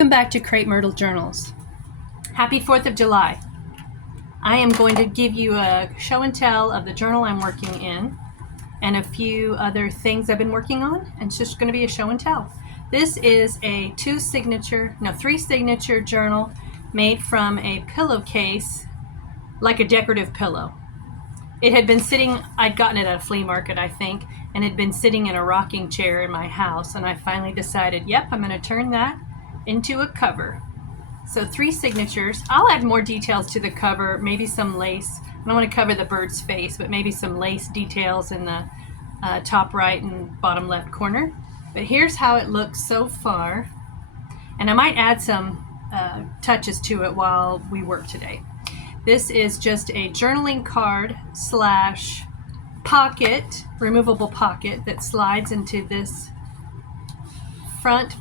Welcome back to Crepe Myrtle Journals. Happy 4th of July. I am going to give you a show and tell of the journal I'm working in and a few other things I've been working on, and it's just going to be a show and tell. This is a three signature journal made from a pillowcase, like a decorative pillow. It had been sitting, I'd gotten it at a flea market, I think, and it had been sitting in a rocking chair in my house, and I finally decided, yep, I'm going to turn that into a cover. So 3 signatures. I'll add more details to the cover, maybe some lace. I don't want to cover the bird's face, but maybe some lace details in the top right and bottom left corner. But here's how it looks so far. And I might add some touches to it while we work today. This is just a journaling card / pocket, removable pocket that slides into this front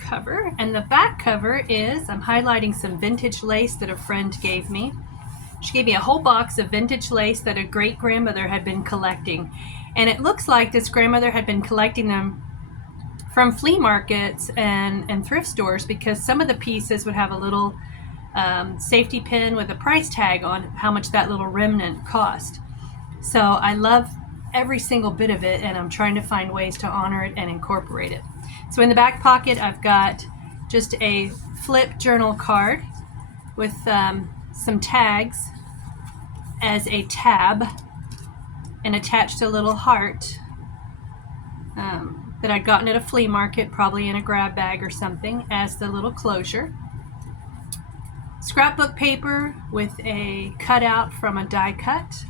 cover, and the back cover is, I'm highlighting some vintage lace that a friend gave me. She gave me a whole box of vintage lace that a great grandmother had been collecting, and it looks like this grandmother had been collecting them from flea markets and thrift stores, because some of the pieces would have a little safety pin with a price tag on how much that little remnant cost. So I love every single bit of it, and I'm trying to find ways to honor it and incorporate it. So in the back pocket, I've got just a flip journal card with some tags as a tab, and attached a little heart that I'd gotten at a flea market, probably in a grab bag or something, as the little closure. Scrapbook paper with a cutout from a die cut.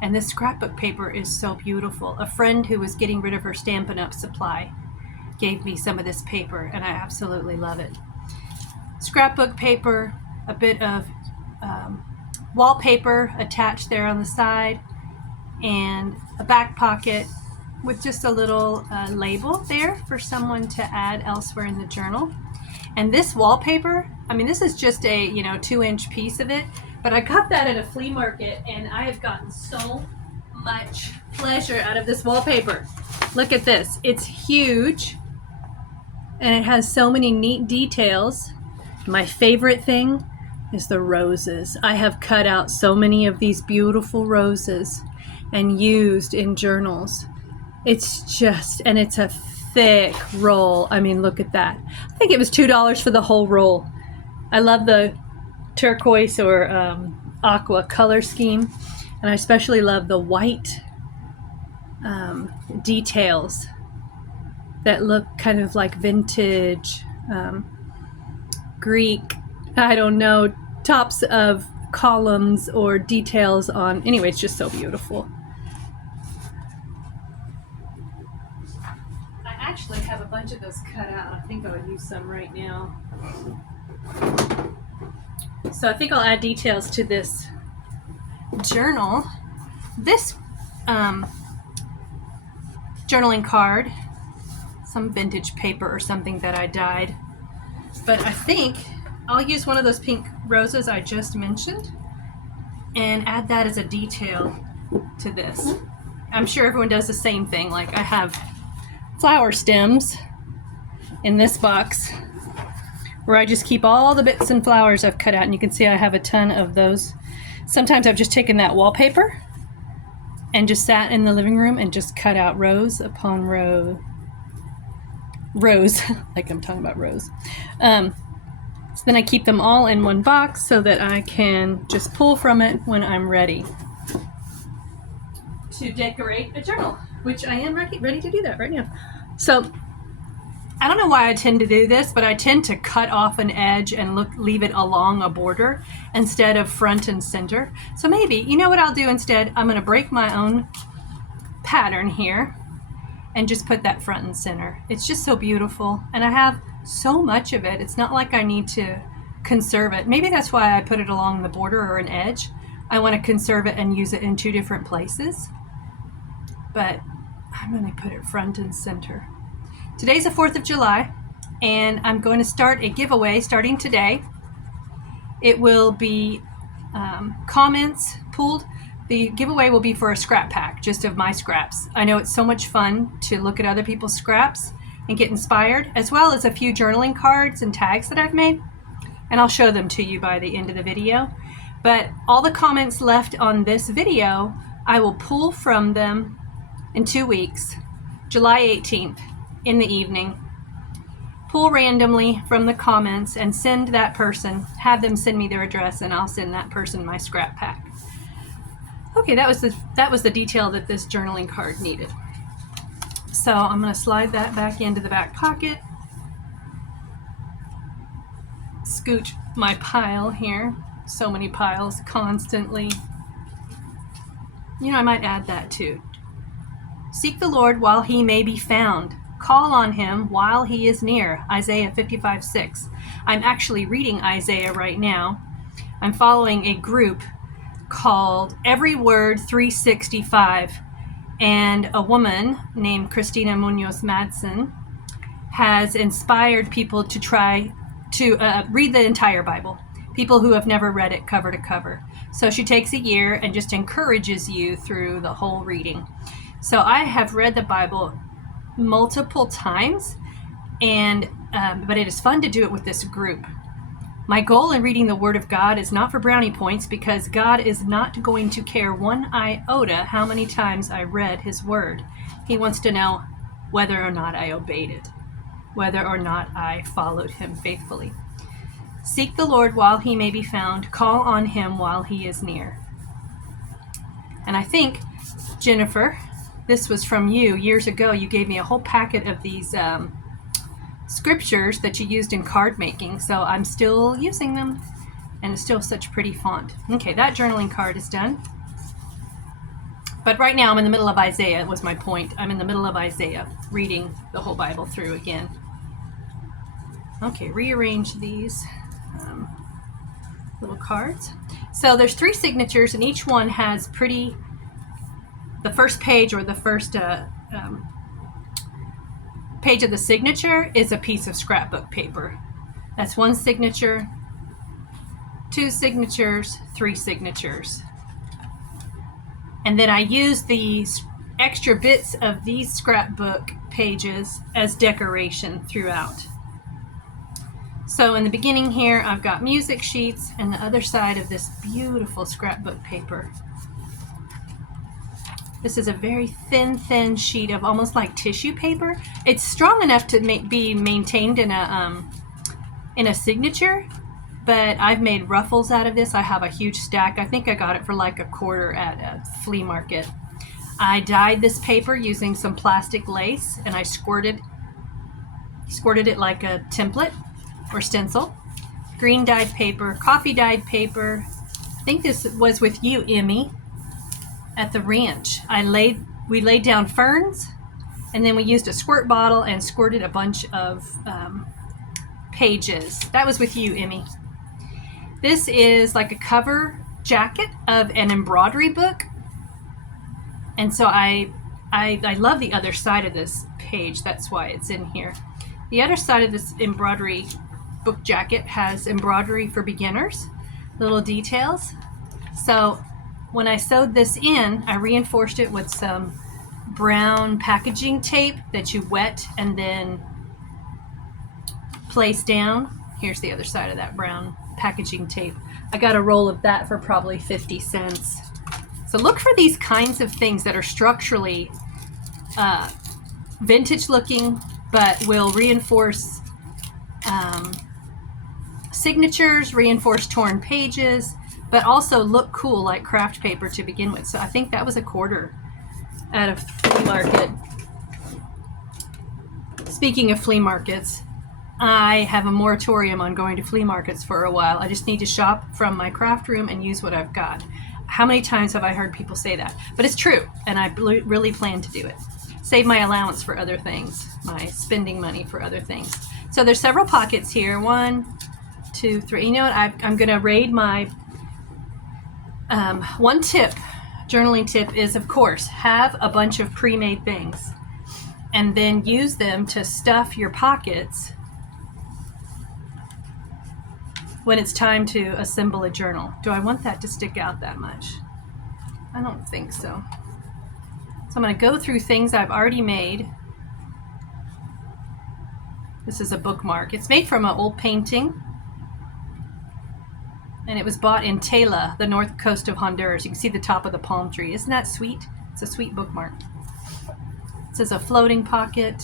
And this scrapbook paper is so beautiful. A friend who was getting rid of her Stampin' Up! Supply gave me some of this paper, and I absolutely love it. Scrapbook paper, a bit of wallpaper attached there on the side, and a back pocket with just a little label there for someone to add elsewhere in the journal. And this wallpaper, I mean, this is just a 2-inch piece of it, but I got that at a flea market, and I have gotten so much pleasure out of this wallpaper. Look at this. It's huge, and it has so many neat details. My favorite thing is the roses. I have cut out so many of these beautiful roses and used in journals. It's a thick roll. I mean, look at that. I think it was $2 for the whole roll. I love the turquoise or aqua color scheme, and I especially love the white details that look kind of like vintage Greek, I don't know, tops of columns or details on. Anyway, it's just so beautiful. I actually have a bunch of those cut out. I think I'll use some right now. So I think I'll add details to this journal. This journaling card, some vintage paper or something that I dyed. But I think I'll use one of those pink roses I just mentioned and add that as a detail to this. I'm sure everyone does the same thing. Like, I have flower stems in this box where I just keep all the bits and flowers I've cut out, and you can see I have a ton of those. Sometimes I've just taken that wallpaper and just sat in the living room and just cut out rows upon rows, like I'm talking about rows. So then I keep them all in one box so that I can just pull from it when I'm ready to decorate a journal, which I am ready to do that right now. So I don't know why I tend to do this, but I tend to cut off an edge and leave it along a border instead of front and center. So maybe, you know what I'll do instead? I'm going to break my own pattern here and just put that front and center. It's just so beautiful, and I have so much of it. It's not like I need to conserve it. Maybe that's why I put it along the border or an edge. I want to conserve it and use it in 2 different places, but I'm going to put it front and center. Today's the 4th of July, and I'm going to start a giveaway starting today. It will be comments pulled. The giveaway will be for a scrap pack, just of my scraps. I know it's so much fun to look at other people's scraps and get inspired, as well as a few journaling cards and tags that I've made. And I'll show them to you by the end of the video. But all the comments left on this video, I will pull from them in 2 weeks, July 18th in the evening. Pull randomly from the comments and send that person, have them send me their address, and I'll send that person my scrap pack. Okay, that was the detail that this journaling card needed. So I'm going to slide that back into the back pocket. Scoot my pile here. So many piles constantly. You know, I might add that too. Seek the Lord while he may be found. Call on him while he is near. Isaiah 55:6. I'm actually reading Isaiah right now. I'm following a group called Every Word 365. And a woman named Christina Munoz Madsen has inspired people to try to read the entire Bible. People who have never read it cover to cover. So she takes a year and just encourages you through the whole reading. So I have read the Bible multiple times, and but it is fun to do it with this group. My goal in reading the Word of God is not for brownie points, because God is not going to care one iota how many times I read his Word. He wants to know whether or not I obeyed it, whether or not I followed him faithfully. Seek the Lord while he may be found. Call on him while he is near. And I think, Jennifer, this was from you years ago. You gave me a whole packet of these scriptures that you used in card making, so I'm still using them, and it's still such pretty font. Okay, that journaling card is done. But right now I'm in the middle of Isaiah, was my point. I'm in the middle of Isaiah, reading the whole Bible through again. Okay, rearrange these little cards. So there's 3 signatures, and each one has the first page, or the first page of the signature is a piece of scrapbook paper. That's 1 signature, 2 signatures, 3 signatures. And then I use these extra bits of these scrapbook pages as decoration throughout. So in the beginning here, I've got music sheets, and the other side of this beautiful scrapbook paper. This is a very thin sheet of almost like tissue paper. It's strong enough to be maintained in a signature, but I've made ruffles out of this. I have a huge stack. I think I got it for like $1 at a flea market. I dyed this paper using some plastic lace, and I squirted it like a template or stencil. Green dyed paper, coffee dyed paper. I think this was with you, Emmy, at the ranch. We laid down ferns, and then we used a squirt bottle and squirted a bunch of pages. That was with you, Emmy. This is like a cover jacket of an embroidery book. And so I love the other side of this page. That's why it's in here. The other side of this embroidery book jacket has embroidery for beginners, little details. So when I sewed this in, I reinforced it with some brown packaging tape that you wet and then place down. Here's the other side of that brown packaging tape. I got a roll of that for probably 50 cents. So look for these kinds of things that are structurally vintage looking, but will reinforce signatures, reinforce torn pages, but also look cool like craft paper to begin with. So I think that was $1 at a flea market. Speaking of flea markets, I have a moratorium on going to flea markets for a while. I just need to shop from my craft room and use what I've got. How many times have I heard people say that? But it's true, and I really plan to do it. Save my allowance for other things, my spending money for other things. So there's several pockets here. 1, 2, 3. You know what? I'm going to raid my one tip, journaling tip, is, of course, have a bunch of pre-made things and then use them to stuff your pockets when it's time to assemble a journal. Do I want that to stick out that much? I don't think so. So I'm going to go through things I've already made This is a bookmark. It's made from an old painting, and it was bought in Tela, the north coast of Honduras. You can see the top of the palm tree. Isn't that sweet? It's a sweet bookmark. It says a floating pocket.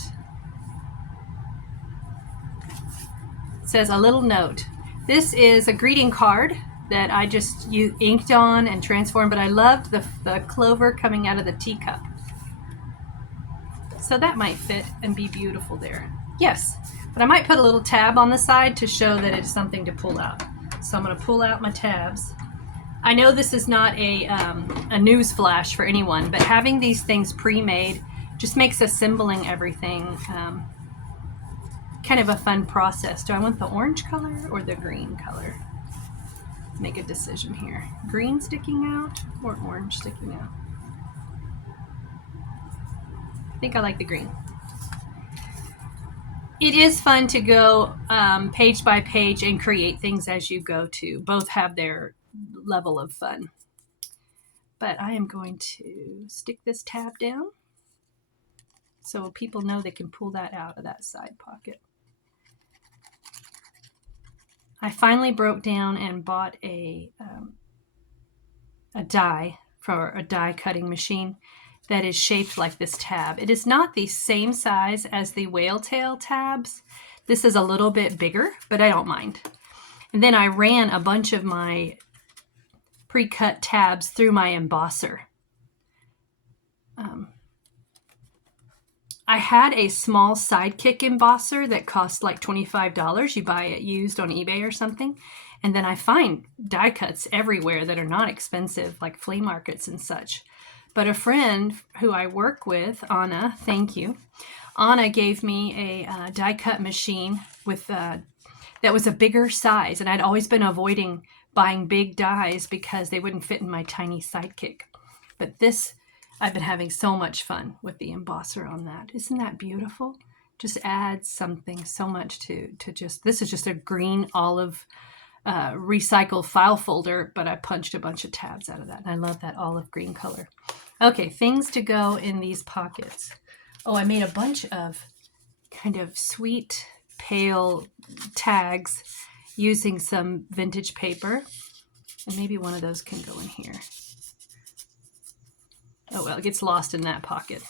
It says a little note. This is a greeting card that I just inked on and transformed, but I loved the clover coming out of the teacup. So that might fit and be beautiful there. Yes, but I might put a little tab on the side to show that it's something to pull out. So I'm going to pull out my tabs. I know this is not a news flash for anyone, but having these things pre-made just makes assembling everything kind of a fun process. Do I want the orange color or the green color? Make a decision here. Green sticking out or orange sticking out? I think I like the green. It is fun to go page by page and create things as you go too. Both have their level of fun. But I am going to stick this tab down so people know they can pull that out of that side pocket. I finally broke down and bought a die for a die cutting machine that is shaped like this tab. It is not the same size as the whale tail tabs. This is a little bit bigger, but I don't mind. And then I ran a bunch of my pre-cut tabs through my embosser. I had a small Sidekick embosser that cost like $25. You buy it used on eBay or something. And then I find die cuts everywhere that are not expensive, like flea markets and such. But a friend who I work with, Anna, thank you. Anna gave me a die cut machine with that was a bigger size. And I'd always been avoiding buying big dies because they wouldn't fit in my tiny Sidekick. But this, I've been having so much fun with the embosser on that. Isn't that beautiful? Just adds something so much to just, this is just a green olive recycled file folder, but I punched a bunch of tabs out of that. And I love that olive green color. Okay, things to go in these pockets. Oh, I made a bunch of kind of sweet, pale tags using some vintage paper. And maybe one of those can go in here. Oh, well, it gets lost in that pocket.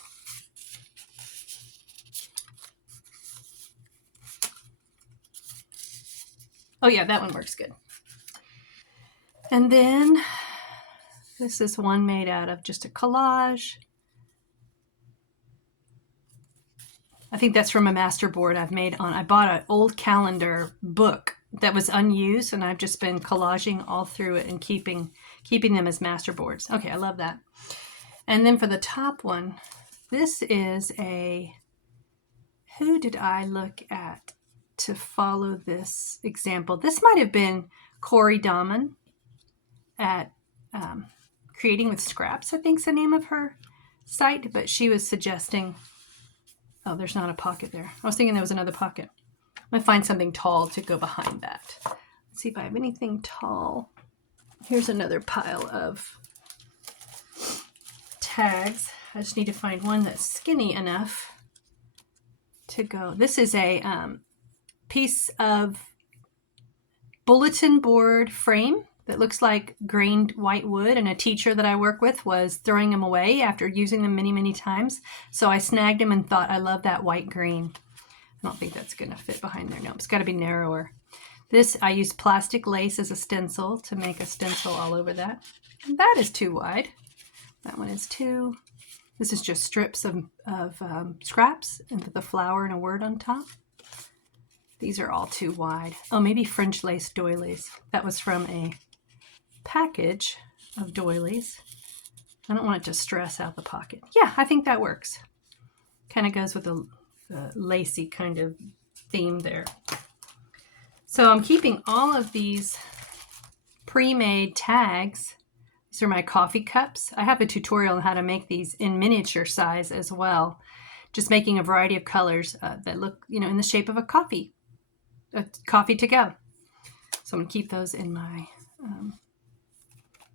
Oh, yeah, that one works good. And then this is one made out of just a collage. I think that's from a masterboard I've made on. I bought an old calendar book that was unused, and I've just been collaging all through it and keeping them as masterboards. Okay, I love that. And then for the top one, this is who did I look at to follow this example? This might have been Corey Dahman at Creating with Scraps, I think is the name of her site, but she was suggesting, oh, there's not a pocket there. I was thinking there was another pocket. I'm going to find something tall to go behind that. Let's see if I have anything tall. Here's another pile of tags. I just need to find one that's skinny enough to go. This is a piece of bulletin board frame that looks like grained white wood, and a teacher that I work with was throwing them away after using them many, many times. So I snagged them and thought, I love that white green. I don't think that's going to fit behind there. No, it's got to be narrower. This, I used plastic lace as a stencil to make a stencil all over that. And that is too wide. That one is too. This is just strips of scraps and with a flower and a word on top. These are all too wide. Oh, maybe French lace doilies. That was from a package of doilies. I don't want it to stress out the pocket. Yeah, I think that works. Kind of goes with the lacy kind of theme there. So I'm keeping all of these pre-made tags. These are my coffee cups. I have a tutorial on how to make these in miniature size as well. Just making a variety of colors that look, in the shape of a coffee to go. So I'm going to keep those in my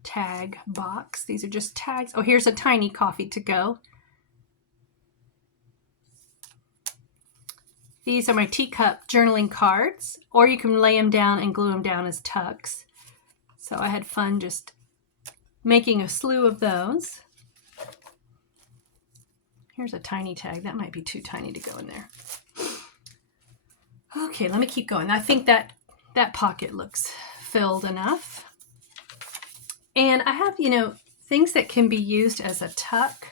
tag box. These are just tags. Oh, here's a tiny coffee to go. These are my teacup journaling cards, or you can lay them down and glue them down as tucks. So I had fun just making a slew of those. Here's a tiny tag. That might be too tiny to go in there. Okay, let me keep going. I think that pocket looks filled enough. And I have, things that can be used as a tuck.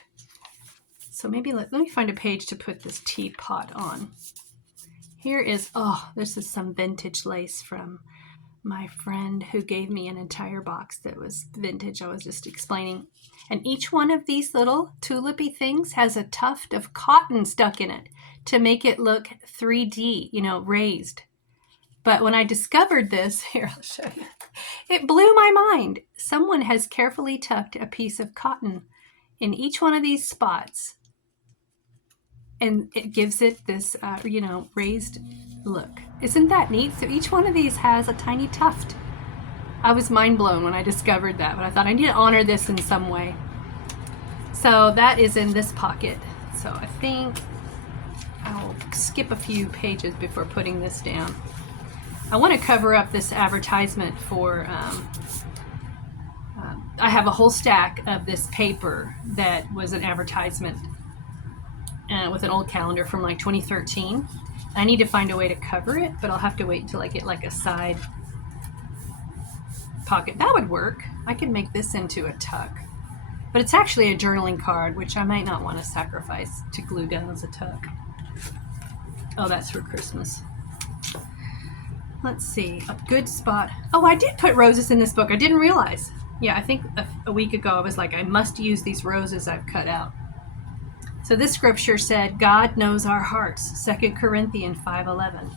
So maybe let me find a page to put this teapot on. Here is, this is some vintage lace from my friend who gave me an entire box that was vintage. I was just explaining. And each one of these little tulipy things has a tuft of cotton stuck in it to make it look 3D, raised. But when I discovered this, here, I'll show you. It blew my mind. Someone has carefully tucked a piece of cotton in each one of these spots. And it gives it this, raised look. Isn't that neat? So each one of these has a tiny tuft. I was mind blown when I discovered that, but I thought I need to honor this in some way. So that is in this pocket. So I think I'll skip a few pages before putting this down. I want to cover up this advertisement for, I have a whole stack of this paper that was an advertisement with an old calendar from like 2013. I need to find a way to cover it, but I'll have to wait until I get like a side pocket. That would work. I could make this into a tuck, but it's actually a journaling card, which I might not want to sacrifice to glue down as a tuck. Oh, that's for Christmas. Let's see, a good spot. Oh, I did put roses in this book. I didn't realize. Yeah, I think a week ago I was like, I must use these roses I've cut out. So this scripture said, God knows our hearts, 2 Corinthians 5:11.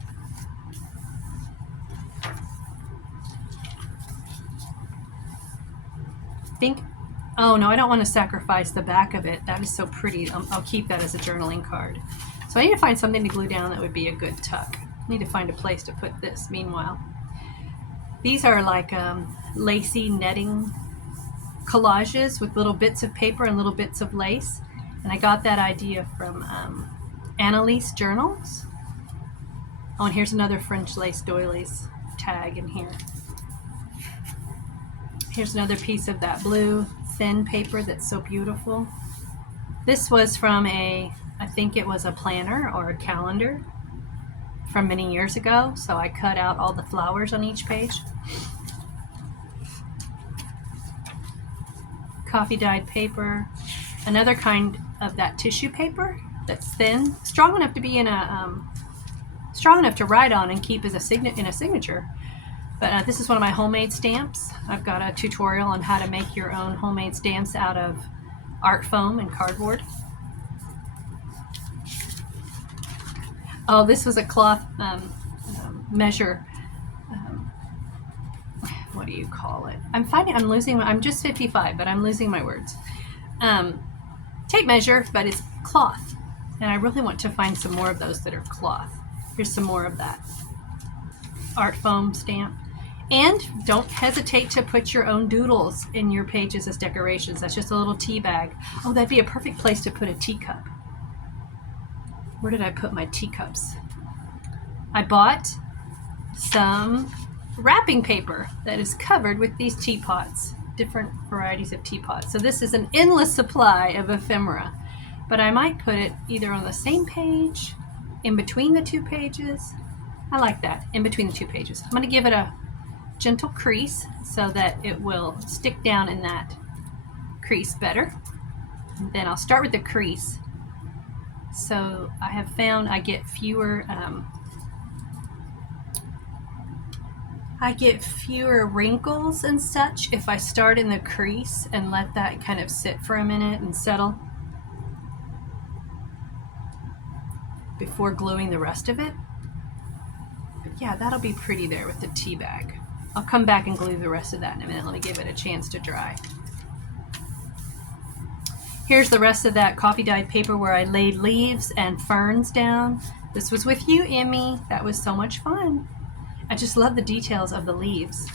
Oh no, I don't want to sacrifice the back of it. That is so pretty. I'll keep that as a journaling card. So I need to find something to glue down that would be a good tuck. I need to find a place to put this meanwhile. These are like lacy netting collages with little bits of paper and little bits of lace. And I got that idea from Annalise Journals. Oh, and here's another French lace doilies tag in here. Here's another piece of that blue thin paper that's so beautiful. This was from I think it was a planner or a calendar from many years ago. So I cut out all the flowers on each page. Coffee dyed paper. Another kind of that tissue paper that's thin, strong enough to be in strong enough to write on and keep as in a signature. But this is one of my homemade stamps. I've got a tutorial on how to make your own homemade stamps out of art foam and cardboard. Oh, this was a cloth measure. What do you call it? I'm just 55, but I'm losing my words. Tape measure, but it's cloth. And I really want to find some more of those that are cloth. Here's some more of that art foam stamp. And don't hesitate to put your own doodles in your pages as decorations. That's just a little tea bag. Oh, that'd be a perfect place to put a teacup. Where did I put my teacups? I bought some wrapping paper that is covered with these teapots, different varieties of teapots. So this is an endless supply of ephemera, but I might put it either on the same page, in between the two pages. I like that, in between the two pages. I'm going to give it a gentle crease so that it will stick down in that crease better. And then I'll start with the crease. So I have found I get fewer wrinkles and such if I start in the crease and let that kind of sit for a minute and settle before gluing the rest of it. But yeah, that'll be pretty there with the tea bag. I'll come back and glue the rest of that in a minute. Let me give it a chance to dry. Here's the rest of that coffee dyed paper where I laid leaves and ferns down. This was with you, Emmy. That was so much fun. I just love the details of the leaves.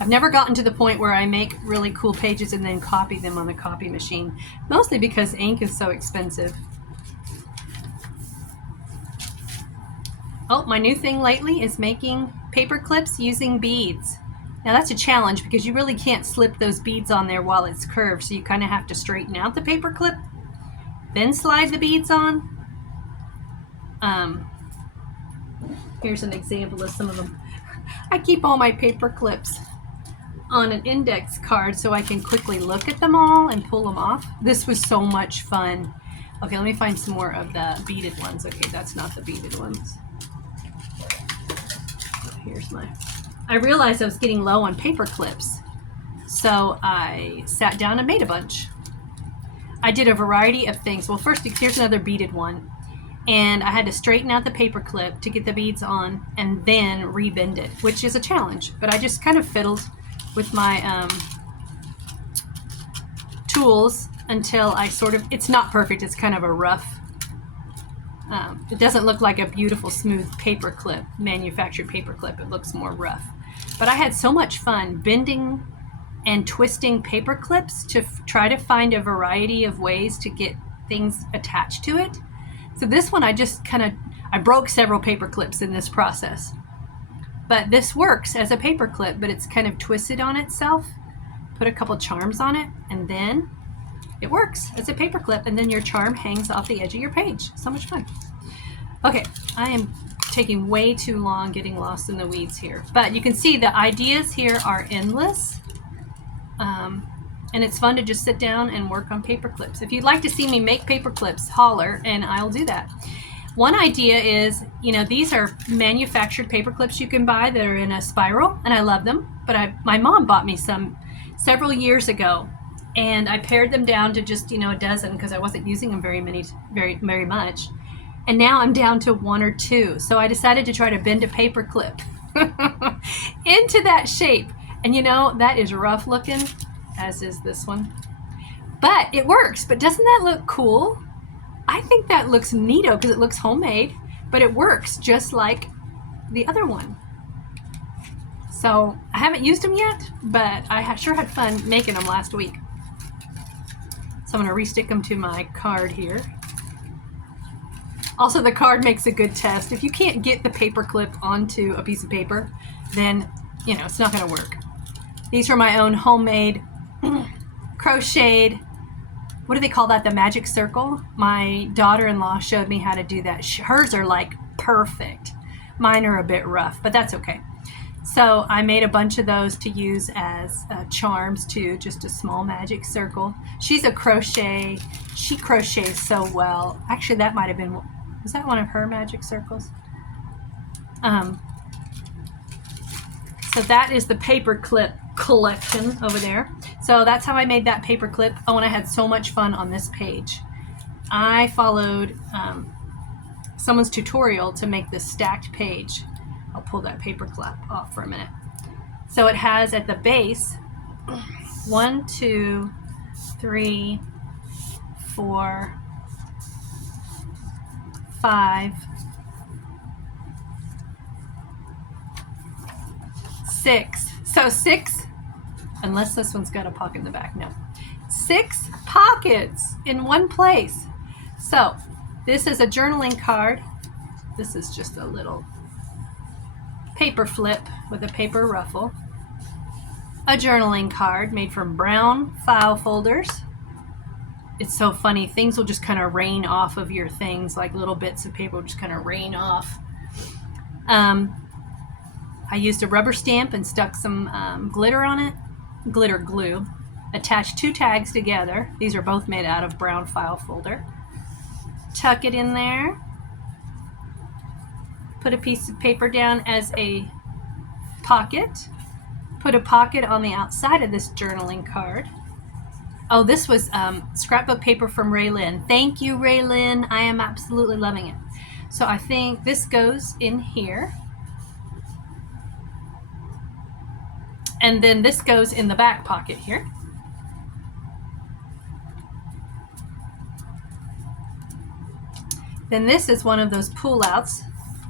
I've never gotten to the point where I make really cool pages and then copy them on the copy machine, mostly because ink is so expensive. Oh, my new thing lately is making paper clips using beads. Now that's a challenge because you really can't slip those beads on there while it's curved, so you kind of have to straighten out the paper clip, then slide the beads on. Here's an example of some of them. I keep all my paper clips on an index card so I can quickly look at them all and pull them off. This was so much fun. Okay, let me find some more of the beaded ones. Okay, that's not the beaded ones. Here's my... I realized I was getting low on paper clips, so I sat down and made a bunch. I did a variety of things. Well, first, here's another beaded one. And I had to straighten out the paper clip to get the beads on and then rebend it, which is a challenge. But I just kind of fiddled with my tools until I sort of... It's not perfect. It's kind of a rough... it doesn't look like a beautiful, smooth paper clip, manufactured paper clip. It looks more rough. But I had so much fun bending and twisting paper clips to try to find a variety of ways to get things attached to it. So this one, I broke several paper clips in this process. But this works as a paper clip, but it's kind of twisted on itself. Put a couple charms on it, and then it works as a paper clip, and then your charm hangs off the edge of your page. So much fun. Okay, I am taking way too long getting lost in the weeds here. But you can see the ideas here are endless. And it's fun to just sit down and work on paper clips. If you'd like to see me make paper clips, holler and I'll do that. One idea is, these are manufactured paper clips you can buy that are in a spiral, and I love them. But my mom bought me some several years ago, and I pared them down to just, a dozen because I wasn't using them very much. And now I'm down to 1 or 2. So I decided to try to bend a paper clip into that shape. And that is rough looking, as is this one. But it works. But doesn't that look cool? I think that looks neato because it looks homemade, but it works just like the other one. So I haven't used them yet, but I sure had fun making them last week. So I'm going to restick them to my card here. Also, the card makes a good test. If you can't get the paper clip onto a piece of paper, then, it's not going to work. These are my own homemade, crocheted, what do they call that? The magic circle? My daughter-in-law showed me how to do that. Hers are like perfect. Mine are a bit rough, but that's okay. So I made a bunch of those to use as charms too, just a small magic circle. She's a crochet. She crochets so well. Actually, that might have been, was that one of her magic circles? So that is the paper clip collection over there. So that's how I made that paper clip. Oh, and I had so much fun on this page. I followed someone's tutorial to make this stacked page. I'll pull that paper clip off for a minute. So it has at the base 1, 2, 3, 4, 5, 6. So 6, unless this one's got a pocket in the back. No. 6 pockets in one place. So this is a journaling card. This is just a little paper flip with a paper ruffle. A journaling card made from brown file folders. It's so funny. Things will just kind of rain off of your things, like little bits of paper will just kind of rain off. I used a rubber stamp and stuck some glitter on it, glitter glue. Attached 2 tags together. These are both made out of brown file folder. Tuck it in there. Put a piece of paper down as a pocket. Put a pocket on the outside of this journaling card. Oh, this was scrapbook paper from Raylyn. Thank you, Raylyn. I am absolutely loving it. So I think this goes in here. And then this goes in the back pocket here. Then this is one of those pull-outs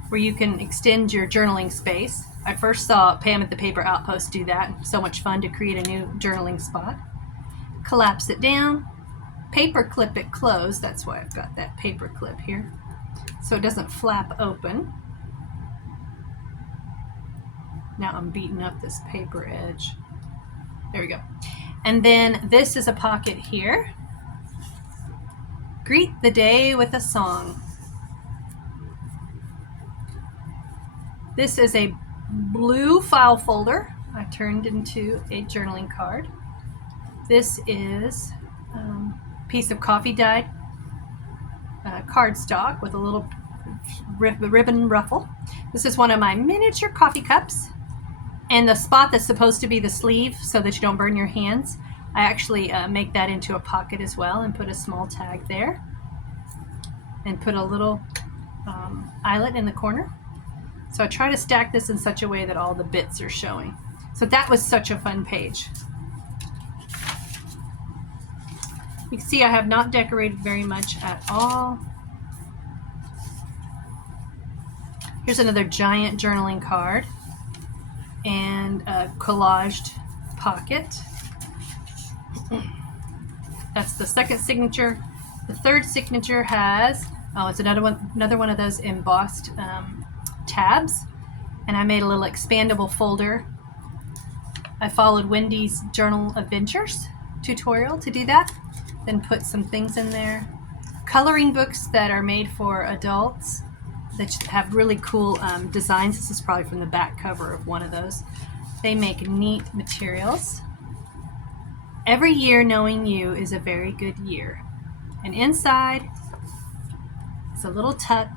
where you can extend your journaling space. I first saw Pam at the Paper Outpost do that. So much fun to create a new journaling spot. Collapse it down, paper clip it closed. That's why I've got that paper clip here, so it doesn't flap open. Now I'm beating up this paper edge. There we go. And then this is a pocket here. Greet the day with a song. This is a blue file folder I turned into a journaling card. This is a piece of coffee dyed cardstock with a little ribbon ruffle. This is one of my miniature coffee cups. And the spot that's supposed to be the sleeve so that you don't burn your hands, I actually make that into a pocket as well and put a small tag there. And put a little eyelet in the corner. So I try to stack this in such a way that all the bits are showing. So that was such a fun page. You can see I have not decorated very much at all. Here's another giant journaling card and a collaged pocket. That's the second signature. The third signature has, it's another one of those embossed tabs, and I made a little expandable folder. I followed Wendy's Journal Adventures tutorial to do that, then put some things in there. Coloring books that are made for adults that have really cool designs. This is probably from the back cover of one of those. They make neat materials. Every year knowing you is a very good year. And inside is a little tuck,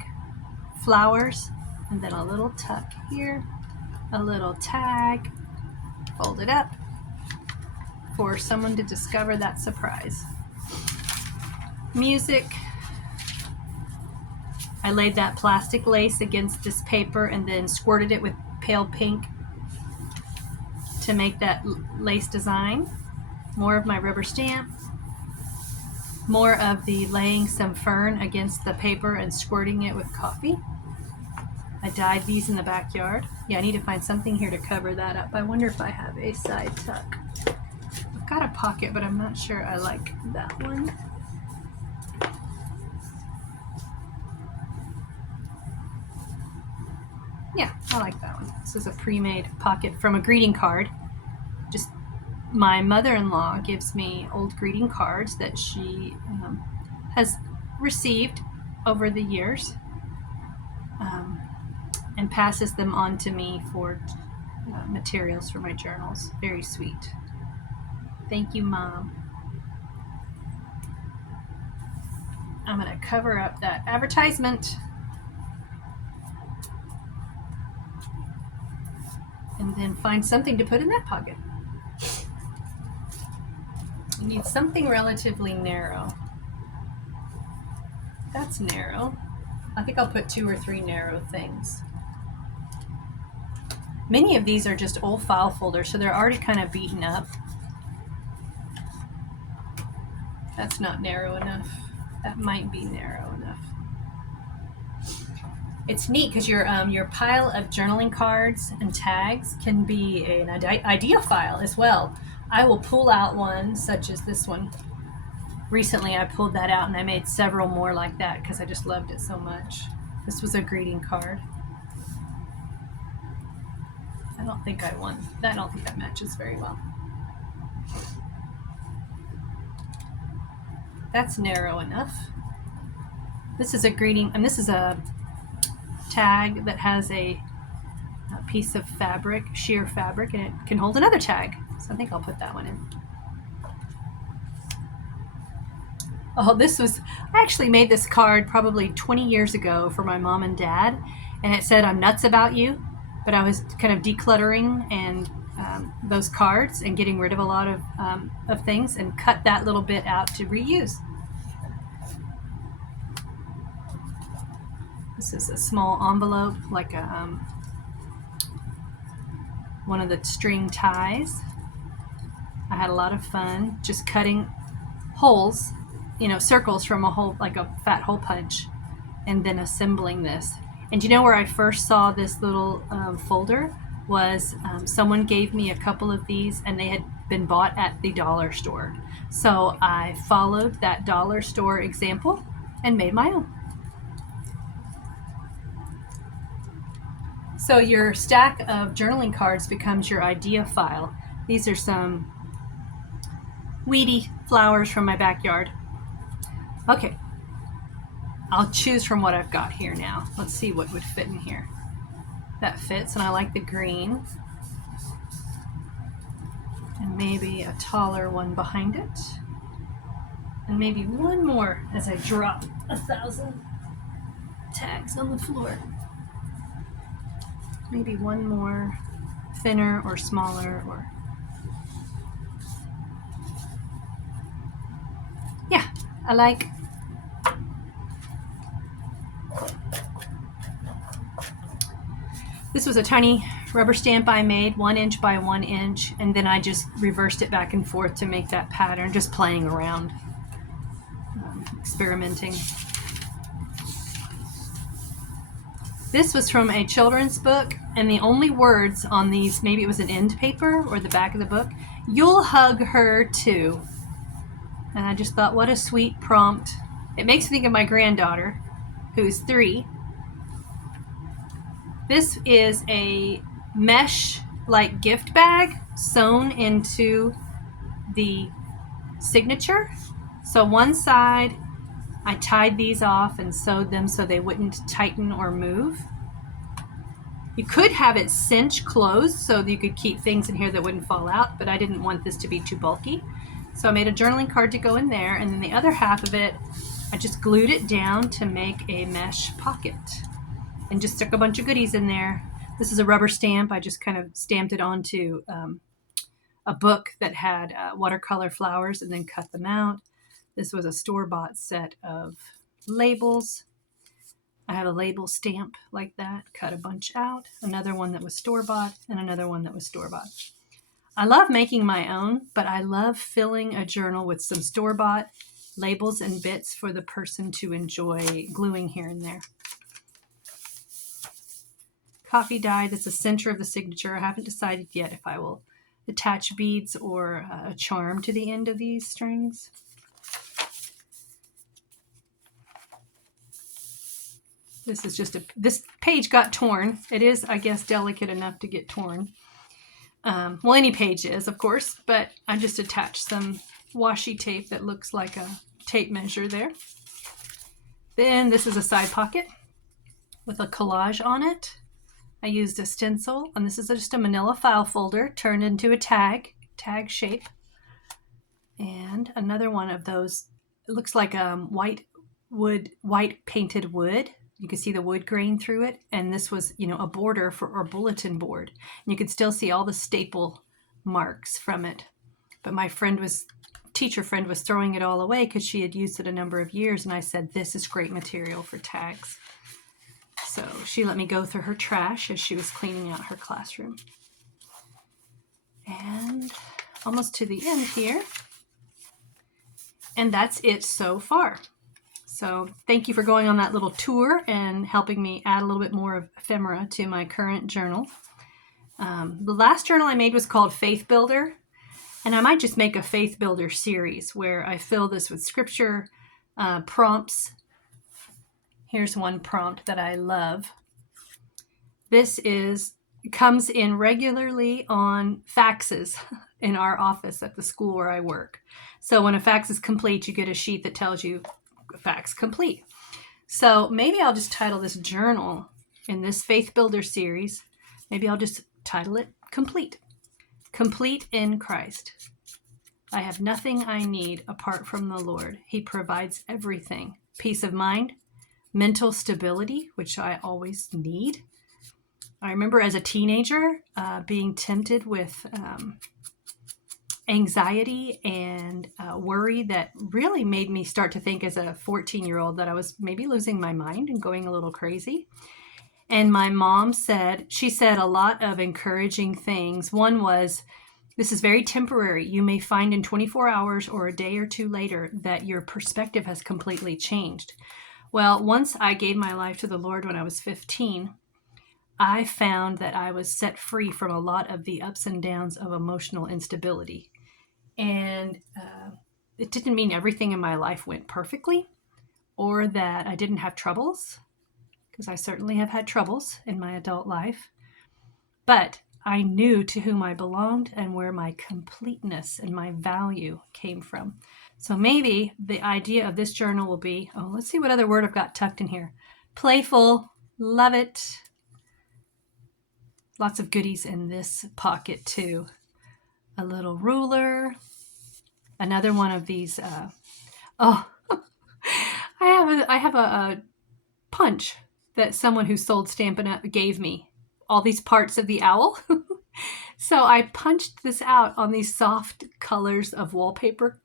flowers, and then a little tuck here, a little tag, fold it up for someone to discover that surprise. Music. I laid that plastic lace against this paper and then squirted it with pale pink to make that lace design. More of my rubber stamp. More of the laying some fern against the paper and squirting it with coffee. I dyed these in the backyard. Yeah, I need to find something here to cover that up. I wonder if I have a side tuck. I've got a pocket, but I'm not sure I like that one. Yeah, I like that one. This is a pre-made pocket from a greeting card. Just my mother-in-law gives me old greeting cards that she has received over the years and passes them on to me for materials for my journals. Very sweet. Thank you, Mom. I'm going to cover up that advertisement and then find something to put in that pocket. You need something relatively narrow. That's narrow. I think I'll put 2 or 3 narrow things. Many of these are just old file folders, so they're already kind of beaten up. That's not narrow enough. That might be narrow enough. It's neat because your pile of journaling cards and tags can be an idea file as well. I will pull out one such as this one. Recently I pulled that out and I made several more like that because I just loved it so much. This was a greeting card. I don't think that matches very well. That's narrow enough. This is a greeting, and this is a tag that has a piece of fabric, sheer fabric, and it can hold another tag. So I think I'll put that one in. Oh, I actually made this card probably 20 years ago for my mom and dad, and it said, "I'm nuts about you," but I was kind of decluttering and those cards and getting rid of a lot of things and cut that little bit out to reuse. This is a small envelope, like one of the string ties. I had a lot of fun just cutting holes, circles from like a fat hole punch, and then assembling this. And you know where I first saw this little folder was someone gave me a couple of these, and they had been bought at the dollar store. So I followed that dollar store example and made my own. So your stack of journaling cards becomes your idea file. These are some weedy flowers from my backyard. Okay, I'll choose from what I've got here now. Let's see what would fit in here. That fits, and I like the green. And maybe a taller one behind it. And maybe one more as I drop 1,000 tags on the floor. Maybe one more thinner or smaller, or yeah, I like. This was a tiny rubber stamp I made, 1 inch by 1 inch, and then I just reversed it back and forth to make that pattern, just playing around, experimenting. This was from a children's book, and the only words on these, maybe it was an end paper or the back of the book, "You'll hug her too." And I just thought, what a sweet prompt. It makes me think of my granddaughter, who's 3. This is a mesh-like gift bag sewn into the signature. So one side, I tied these off and sewed them so they wouldn't tighten or move. You could have it cinch closed so that you could keep things in here that wouldn't fall out, but I didn't want this to be too bulky. So I made a journaling card to go in there, and then the other half of it, I just glued it down to make a mesh pocket and just stuck a bunch of goodies in there. This is a rubber stamp. I just kind of stamped it onto a book that had watercolor flowers and then cut them out. This was a store-bought set of labels. I have a label stamp like that, cut a bunch out, another one that was store-bought, and another one that was store-bought. I love making my own, but I love filling a journal with some store-bought labels and bits for the person to enjoy gluing here and there. Coffee dye, that's the center of the signature. I haven't decided yet if I will attach beads or a charm to the end of these strings. This is just this page got torn. It is, I guess, delicate enough to get torn. Well, any page is, of course, but I just attached some washi tape that looks like a tape measure there. Then this is a side pocket with a collage on it. I used a stencil, and this is just a manila file folder turned into a tag shape. And another one of those, it looks like white painted wood. You can see the wood grain through it. And this was, a border for our bulletin board. And you could still see all the staple marks from it. But my teacher friend was throwing it all away because she had used it a number of years. And I said, this is great material for tags. So she let me go through her trash as she was cleaning out her classroom. And almost to the end here. And that's it so far. So thank you for going on that little tour and helping me add a little bit more of ephemera to my current journal. The last journal I made was called Faith Builder. And I might just make a Faith Builder series where I fill this with scripture, prompts. Here's one prompt that I love. This comes in regularly on faxes in our office at the school where I work. So when a fax is complete, you get a sheet that tells you fax complete. So maybe I'll just title this journal in this Faith Builder series. Maybe I'll just title it Complete. Complete in Christ. I have nothing I need apart from the Lord. He provides everything. Peace of mind, mental stability, which I always need. I remember as a teenager being tempted with anxiety and worry that really made me start to think as a 14-year-old that I was maybe losing my mind and going a little crazy. And my mom said a lot of encouraging things. One was, this is very temporary. You may find in 24 hours or a day or two later that your perspective has completely changed. Well, once I gave my life to the Lord when I was 15, I found that I was set free from a lot of the ups and downs of emotional instability. And it didn't mean everything in my life went perfectly or that I didn't have troubles, because I certainly have had troubles in my adult life. but I knew to whom I belonged and where my completeness and my value came from. So maybe the idea of this journal will be, oh, let's see what other word I've got tucked in here. Playful, love it. Lots of goodies in this pocket too. A little ruler, another one of these. I have a punch that someone who sold Stampin' Up! Gave me. All these parts of the owl. So I punched this out on these soft colors of wallpaper,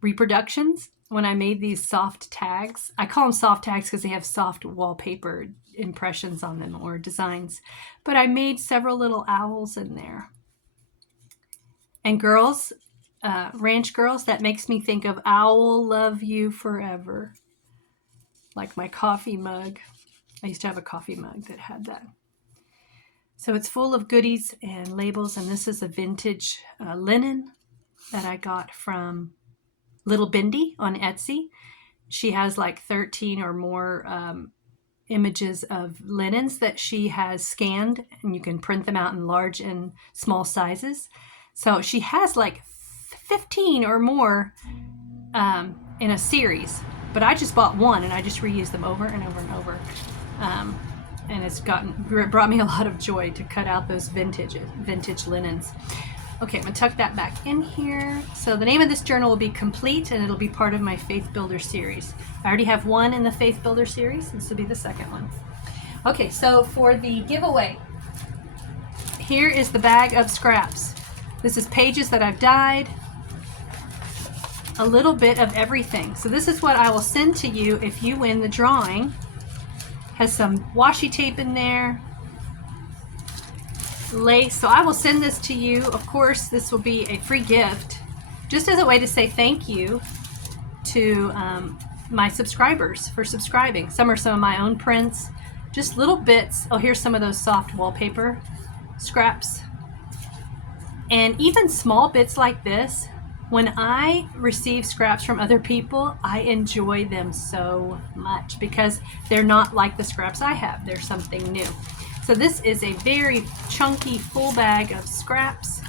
reproductions. When I made these soft tags, I call them soft tags because they have soft wallpaper impressions on them or designs. But I made several little owls in there. And girls, ranch girls, that makes me think of Owl Love You Forever. Like my coffee mug. I used to have a coffee mug that had that. So it's full of goodies and labels, and this is a vintage linen that I got from Little Bindi on Etsy. She has like 13 or more images of linens that she has scanned, and you can print them out in large and small sizes. So she has like 15 or more in a series, but I just bought one and I just reused them over and over and over. And it brought me a lot of joy to cut out those vintage linens. Okay, I'm gonna tuck that back in here. So the name of this journal will be Complete, and it'll be part of my Faith Builder series. I already have one in the Faith Builder series. This will be the second one. Okay, so for the giveaway, here is the bag of scraps. This is pages that I've dyed, a little bit of everything. So this is what I will send to you if you win the drawing. Has some washi tape in there, lace. So I will send this to you. Of course, this will be a free gift, just as a way to say thank you to my subscribers for subscribing. Some are some of my own prints, just little bits. Oh, here's some of those soft wallpaper scraps. And even small bits like this, when I receive scraps from other people, I enjoy them so much because they're not like the scraps I have. They're something new. So this is a very chunky, full bag of scraps.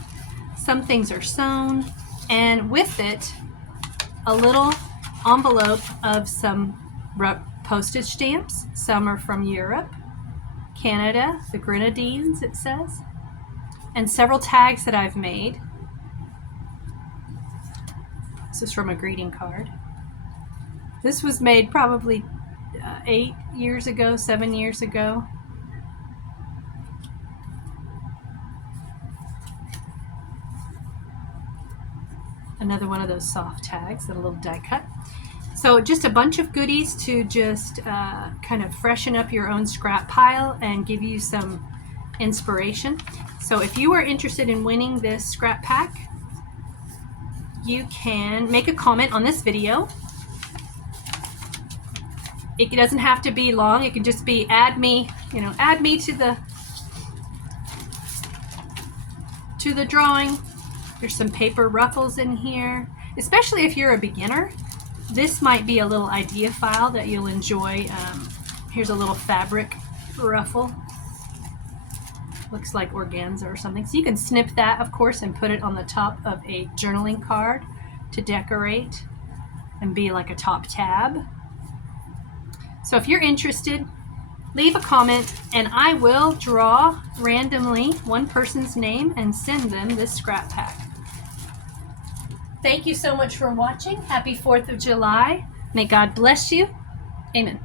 Some things are sewn, and with it, a little envelope of some postage stamps. Some are from Europe, Canada, the Grenadines, it says, and several tags that I've made. This is from a greeting card. This was made probably 8 years ago, 7 years ago. Another one of those soft tags, a little die cut. So just a bunch of goodies to just kind of freshen up your own scrap pile and give you some inspiration. So if you are interested in winning this scrap pack, you can make a comment on this video. It doesn't have to be long. It can just be add me to the drawing. There's some paper ruffles in here. Especially if you're a beginner, this might be a little idea file that you'll enjoy. Here's a little fabric ruffle. Looks like organza or something. So you can snip that, of course, and put it on the top of a journaling card to decorate and be like a top tab. So if you're interested, leave a comment and I will draw randomly one person's name and send them this scrap pack. Thank you so much for watching. Happy 4th of July. May God bless you. Amen.